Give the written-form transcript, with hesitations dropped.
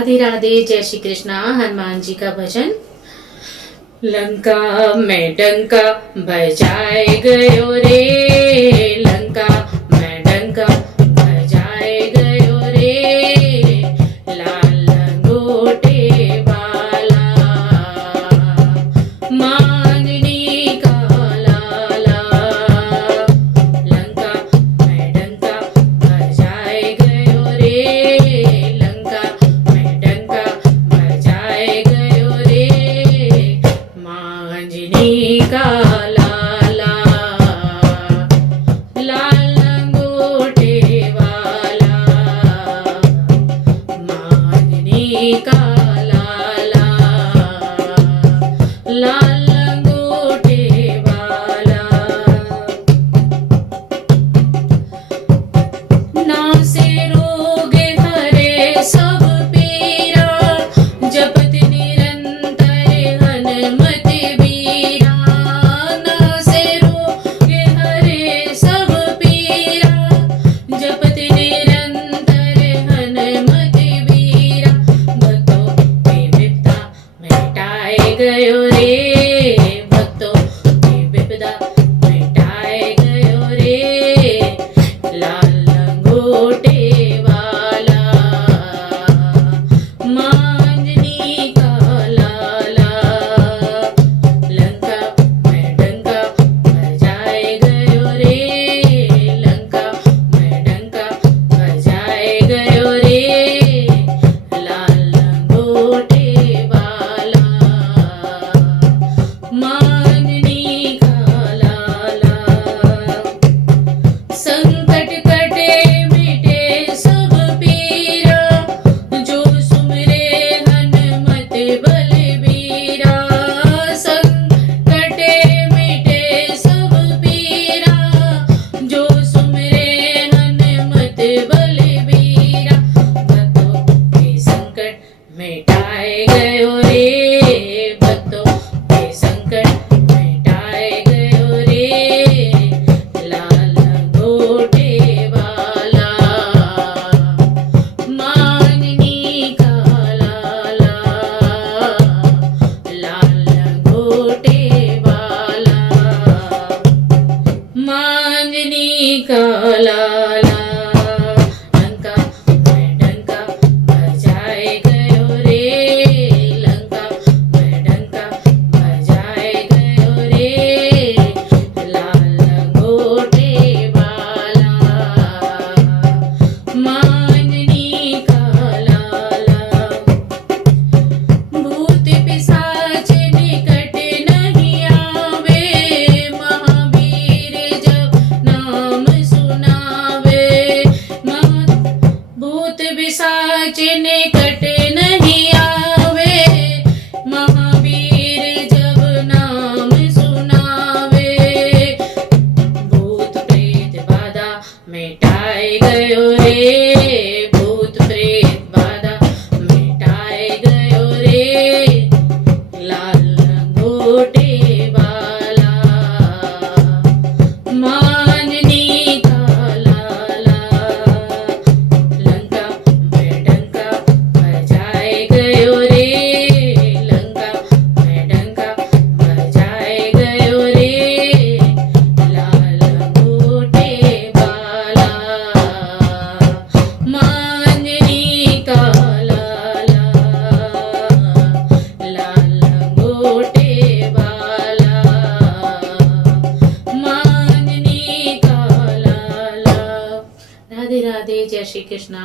राधे राधे, जय श्री कृष्णा। हनुमान जी का भजन। लंका में डंका बजाए गयो रे, लंका में डंका बजाए गयो रे, लाल लंगोटे वाला मांगनी का लाला। लंका में डंका बजाए गयो रे, लंका में डंका बजाए गयो रे, मांगनी का लाला, लाल लंगोटे वाला मांगनी का लाला, लाल लंगोटे वाला। नासे रोग हरे सब पीरा, जपत निरंतर हनुमत बीरा। नासे रोग हरे सब पीरा, जपत निरंतर हनुमत बीरा। भक्तों की विपदा मिटाए गयो रे, भक्तों की विपदा मिटाए गयो रे, लाल लंगोटे वाला मांगनी का लाला। लंका में डंका बजाए गयो रे, लंका में डंका बजाए गयो रे, लाल लंगोटे वाला मांगनी का लाला। संकट कटे मिटे सब पीरा, जो सुमिरे हनुमत बलबीरा। संकटे मिटे सब पीरा, जो सुमिरे हनुमत बलबीरा। भक्तों के संकट मिटाए गयो रे, भक्तों के संकट मिटाए गयो रे, लाल लंगोटे वाला मांगनी का लाला, लाल लंगोटे वाला मांगनी का लाला। लंका में डंका बजाए गयो रे, लंका में डंका बजाए गयो रे, लाल लंगोटे वाला मांगनी का लाला। भूत पिशाच निकट नहीं आवे, महावीर जब नाम सुनावे। भूत पिशाच निकट नहीं आवे, महावीर जब नाम सुनावे। भूत प्रेत बाधा मिटाए गयो रे, भूत प्रेत बाधा मिटाए गयो रे, लाल लंगोटे वाला मांगनी का लाला। लंका में डंका बजाए गयो रे, लंका में डंका बजाए गयो रे, लाल लंगोटे वाला मांगनी का लाला, लाल लंगोटे वाला मांगनी का लाला। राधे राधे, जय श्री कृष्णा।